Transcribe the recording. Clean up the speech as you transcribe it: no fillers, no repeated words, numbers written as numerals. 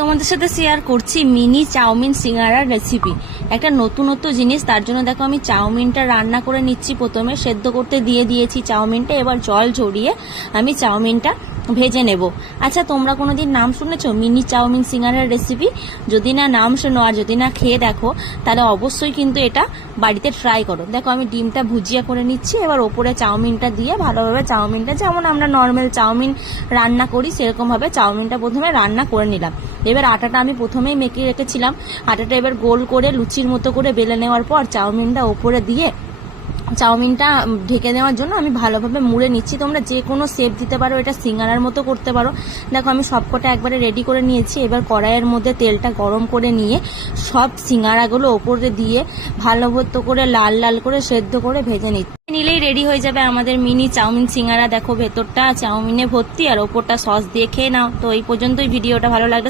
তোমাদের সাথে শেয়ার করছি মিনি চাউমিন সিঙ্গারার রেসিপি। একটা নতুনত্ব জিনিস, তার জন্য দেখো আমি চাউমিনটা রান্না করে নিচ্ছি। প্রথমে সেদ্ধ করতে দিয়ে দিয়েছি চাউমিনটা, এবার জল ঝরিয়ে আমি চাউমিনটা ভেজে নেব। আচ্ছা, তোমরা কোনোদিন নাম শুনেছো মিনি চাউমিন সিঙ্গারার রেসিপি? যদি না নাম শোনো আর যদি না খেয়ে দেখো, তাহলে অবশ্যই কিন্তু এটা বাড়িতে ট্রাই করো। দেখো আমি ডিমটা ভুজিয়া করে নিচ্ছি, এবার ওপরে চাউমিনটা দিয়ে ভালোভাবে চাউমিনটা যেমন আমরা নর্মাল চাউমিন রান্না করি সেরকমভাবে চাউমিনটা প্রথমে রান্না করে নিলাম। এবার আটাটা আমি প্রথমেই মেখে রেখেছিলাম, আটাটা এবার গোল করে লুচির মতো করে বেলে নেওয়ার পর চাউমিনটা ওপরে দিয়ে চাউমিনটা ঢেকে দেওয়ার জন্য আমি ভালোভাবে মুড়ে নিচ্ছি। তোমরা যে কোনো শেপ দিতে পারো, এটা সিঙ্গারার মতো করতে পারো। দেখো আমি সবকটা একবারে রেডি করে নিয়েছি। এবার কড়াইয়ের মধ্যে তেলটা গরম করে নিয়ে সব সিঙ্গারাগুলো ওপরে দিয়ে ভালো মতো করে লাল লাল করে সেদ্ধ করে ভেজে নিলেই রেডি হয়ে যাবে আমাদের মিনি চাউমিন সিঙ্গারা। দেখো ভেতরটা চাউমিনে ভর্তি আর ওপরটা সস দিয়ে খেয়ে নাও। তো এই পর্যন্তই ভিডিওটা, ভালো লাগলে